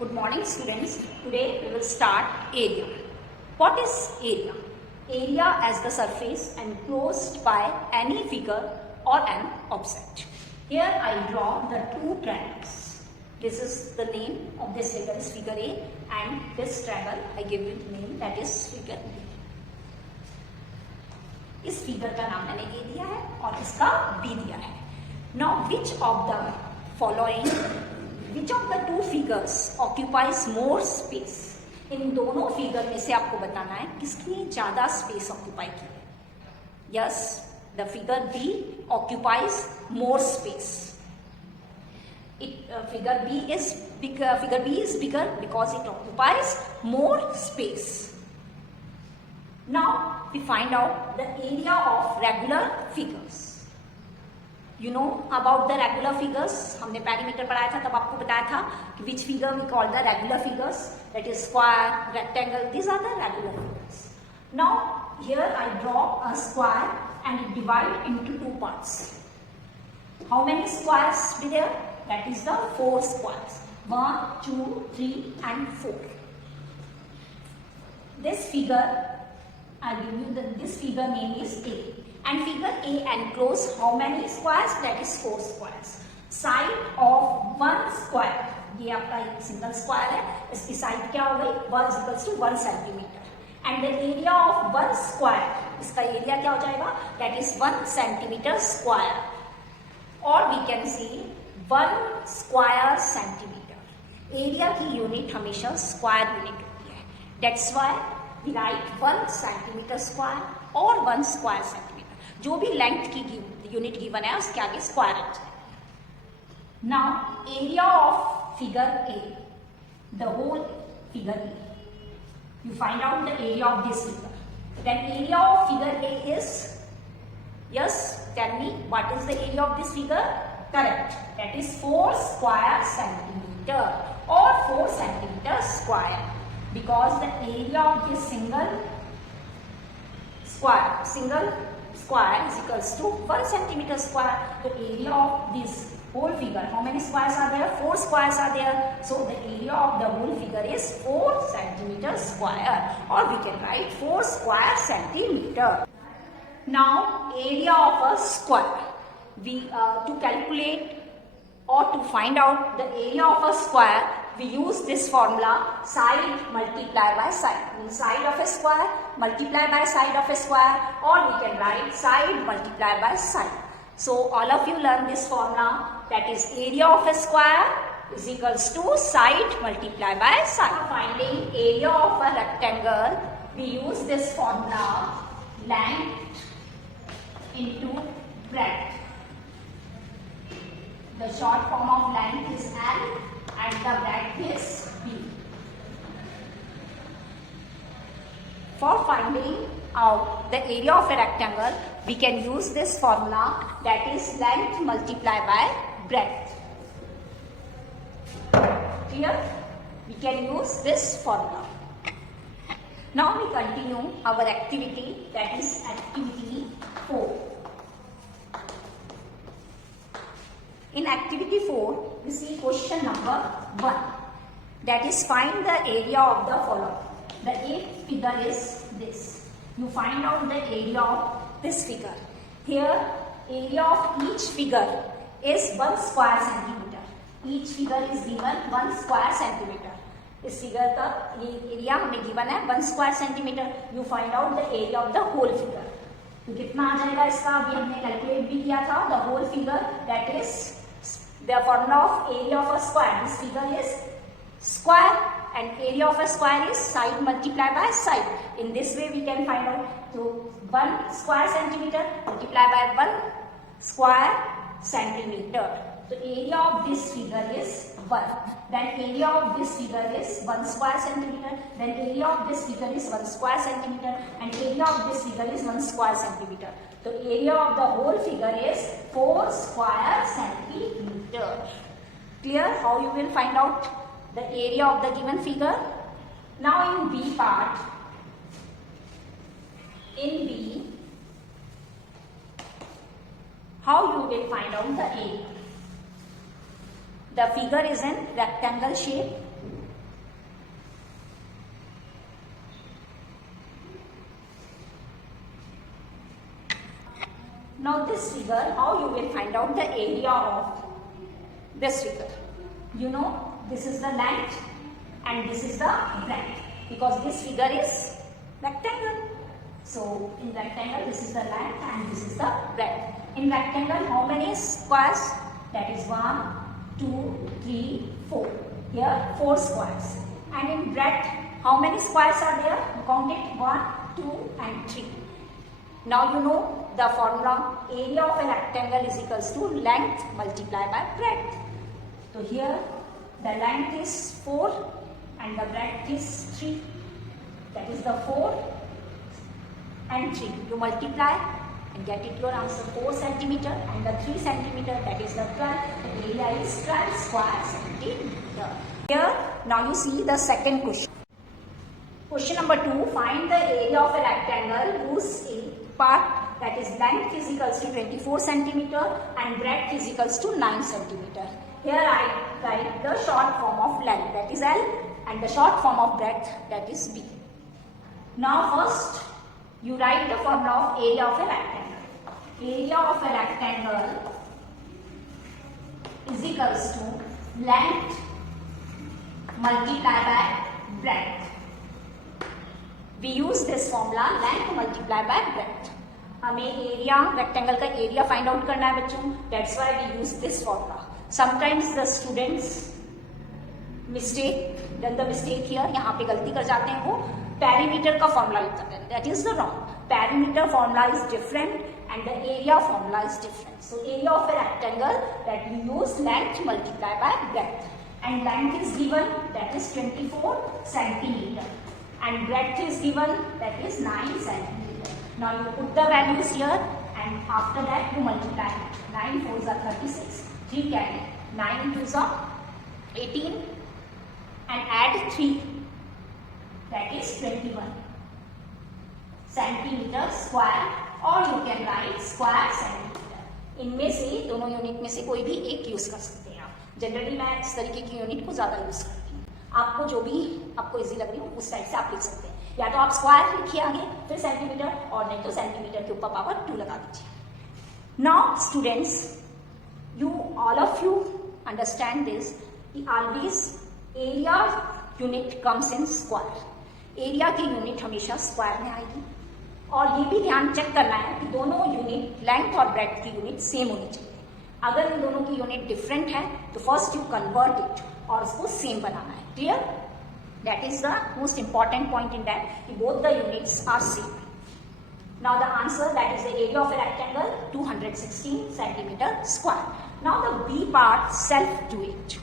Good morning students. Today we will start area. What is area? Area as the surface enclosed by any figure or an object. Here I draw the two triangles. This is the name of this figure is figure A, and this triangle I give it name that is figure B. इस figure का नाम मैंने A दिया है और इसका B दिया है. Now which of the following, which of the two figures occupies more space? इन दोनों फिगर में से आपको बताना है किसने ज्यादा स्पेस ऑक्यूपाई की है. Yes, the figure B occupies more space. Figure B is bigger because it occupies more space. Now we find out the area of regular figures. You know about the regular figures. हमने perimeter पढ़ाया था, तब आपको बताया था कि which figure we call the regular figures, that is square, rectangle. These are the regular figures. Now here I draw a square and divide into two parts. How many squares be there? That is the 4 squares. 1, 2, 3 and 4. This figure, I give you this figure name is A. And figure A enclose how many squares? That is 4 squares. Side of one square, ये आपका एक single square है, इसकी side क्या हो गई? 1 equals to 1 centimeter. And the area of one square, इसका area क्या हो जाएगा? That is 1 centimeter square. Or we can see 1 square centimeter. Area की यूनिट हमेशा स्क्वायर यूनिट होती है. That's why we write 1 centimeter square और 1 square centimeter. जो भी लेंथ की यूनिट गिवन है उसके आगे स्क्वायर आ जाए. Now area of figure A, the whole figure A, you find out the area of this figure. Then area of figure A is, yes, tell me what is the area of this figure? Correct, that is 4 square centimeter और 4 centimeter square, because the area of this single square is equals to 1 centimeter square. The area of this whole figure, how many squares are there? 4 squares are there. So the area of the whole figure is 4 centimeter square, or we can write 4 square centimeter. Now area of a square, we to calculate or to find out the area of a square, we use this formula, side multiply by side. Side of a square multiply by side of a square, or we can write side multiply by side. So all of you learn this formula, that is area of a square is equals to side multiply by side. For finding area of a rectangle, we use this formula, length into breadth. The short form of length is L and the breadth is B. For finding out the area of a rectangle, we can use this formula, that is length multiplied by breadth. Clear? We can use this formula. Now we continue our activity, that is activity 4. In activity 4, we see question number 1. That is find the area of the following. The A figure is this. You find out the area of this figure. Here, area of each figure is 1 square centimeter. Each figure is given 1 square centimeter. इस figure का ये area हमें given है 1 square centimeter. You find out the area of the whole figure. तो कितना आ जाएगा इसका? अभी हमने कैलकुलेट भी किया था. The whole figure, that is the formula of area of a square. This figure is square and area of a square is side multiplied by side. In this way we can find out. So 1 square centimeter multiplied by 1 square centimeter. So area of this figure is 1. Then area of this figure is 1 square centimeter. Then area of this figure is 1 square centimeter. And area of this figure is 1 square centimeter. So area of the whole figure is 4 square centimeter. Clear how you will find out the area of the given figure? Now in B part, in B, how you will find out the area? The figure is in rectangle shape Now this figure, how you will find out the area of this figure? You know, this is the length and this is the breadth, because this figure is rectangle. So in rectangle, this is the length and this is the breadth. In rectangle, how many squares? That is 1, 2, 3, 4. Here 4 squares. And in breadth, how many squares are there? You count it, 1, 2 and 3. Now you know the formula, area of a rectangle is equals to length multiplied by breadth. So here the length is 4 and the breadth is 3. That is the 4 and 3. You multiply and get it your answer, 4 centimeter and the 3 centimeter, that is the 12. The area is 12 square centimeter. Here now you see the second question. Question number 2, find the area of a rectangle whose part, that is length, is equals to 24 centimeter and breadth is equals to 9 centimeter. Here I write the short form of length, that is L, and the short form of breadth, that is B. Now first you write the formula of area of a rectangle. Area of a rectangle is equals to length multiplied by breadth. We use this formula, length multiplied by breadth. हमें area rectangle का area find out करना है बच्चों. That's why we use this formula. Sometimes the students done the mistake here, यहाँ पे गलती कर जाते हैं, वो पैरीमीटर का फॉर्मूला यूज करते हैं. That is the wrong. Perimeter formula is different and the area formula is different. So area of a rectangle that we use length multiply by breadth, and length is given that is 24 centimeter and breadth is given that is 9 centimeter. Now you put the values here and after that you multiply it. 9 4s are 36, 3 carry, 9 2s are 18 and add 3, that is 21 centimeter square, or you can write square centimeter. इनमें से दोनों unit में से कोई भी एक use कर सकते हैं आप. जनरली मैं इस तरीके की यूनिट को ज्यादा यूज करती हूँ. आपको जो भी आपको इजी लग रही हो उस टाइप से आप लिख सकते हैं. या तो आप स्क्वायर लिखिए आगे, फिर सेंटीमीटर, और नहीं तो सेंटीमीटर के ऊपर पावर 2 लगा दीजिए. Now students, you all of you understand this, always area unit comes in square. Area की यूनिट हमेशा स्क्वायर में आएगी. और ये भी ध्यान चेक करना है कि दोनों यूनिट लेंथ और ब्रेड्थ की यूनिट सेम होनी चाहिए. अगर इन दोनों की यूनिट डिफरेंट है तो फर्स्ट यू कन्वर्ट इट और उसको सेम बनाना है. Clear? That is the most important point in that कि both the units are same. Now the answer, that is the area of a rectangle 216 centimeter square. Now the B part, self do it.